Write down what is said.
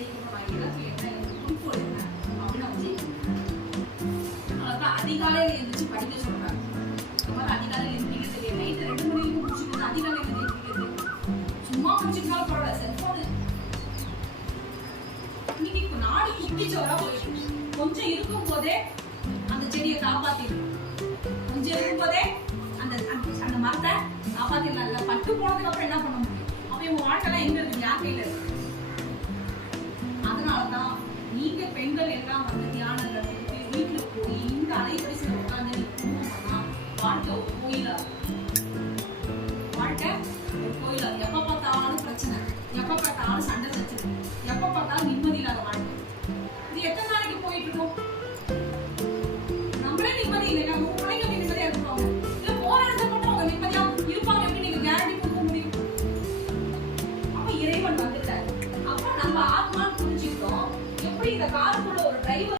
ஜெயிக்கப்பட இலக்கு என்ன, எனக்கு குறிக்கோள் என்ன அப்படின்னு அவங்க ஜெயிக்கணும். அதான் அதிகாலையில் எழுந்திரிச்சு படிக்க சொல்றாங்க. இந்த மாதிரி அதிகாலையில் எழுந்திரிக்க தெரியும். நைட்டு 2 மணிக்கு முடிச்சுட்டு அதிகாலையில் எழுந்திரிக்கிறது சும்மா முடிச்சுக்கலாம் பரவாயில்ல. செல்போனு இன்னைக்கு இப்ப நாடு குட்டிச்சோரா போயிட்டு கொஞ்சம் இருக்கும் போதே அந்த செடியை காப்பாத்திடும். கொஞ்சம் இருக்கும் போதே அந்த அந்த மரத்தை காப்பாத்திடலாம். பட்டு போனதுக்கு அப்புறம் என்ன பண்ண முடியும்? அப்ப இவங்க வாழ்க்கைலாம் எங்க இருக்கு? யார் கையில இருக்கு? அதனாலதான் நீங்க பெண்கள் எல்லாம் வந்து தியானம் கற்றுக்கிட்டு வீட்டுல போய் இந்த அலைவரிசையில உட்காந்து நீ குடும்பம்னா வாழ்க்கை ஒரு கோயிலா, வாழ்க்கை ஒரு கோயிலா. எப்ப பார்த்தாலும் பிரச்சனை, எப்ப பார்த்தாலும் சண்டை சச்சரவு, எப்ப பார்த்தாலும் நிம்மதி இல்லாத வாழ்க்கை. இது எத்தனை நாளைக்கு போயிட்டு இருக்கோம்? நம்மளே நிம்மதி இல்லை, நம்ம பிள்ளைங்க நிம்மதியா இருப்பாங்க. இல்ல போற இடத்துல மட்டும் அவங்க நிம்மதியா இருப்பாங்க எப்படி நீங்க கேரண்டி கொடுக்க முடியும்? அப்ப இறைவன் வந்துட்டாரு. அப்ப நம்ம ஆத்மான்னு புரிஞ்சுக்கிட்டோம். எப்படி இந்த காருக்குள்ள ஒரு டிரைவர்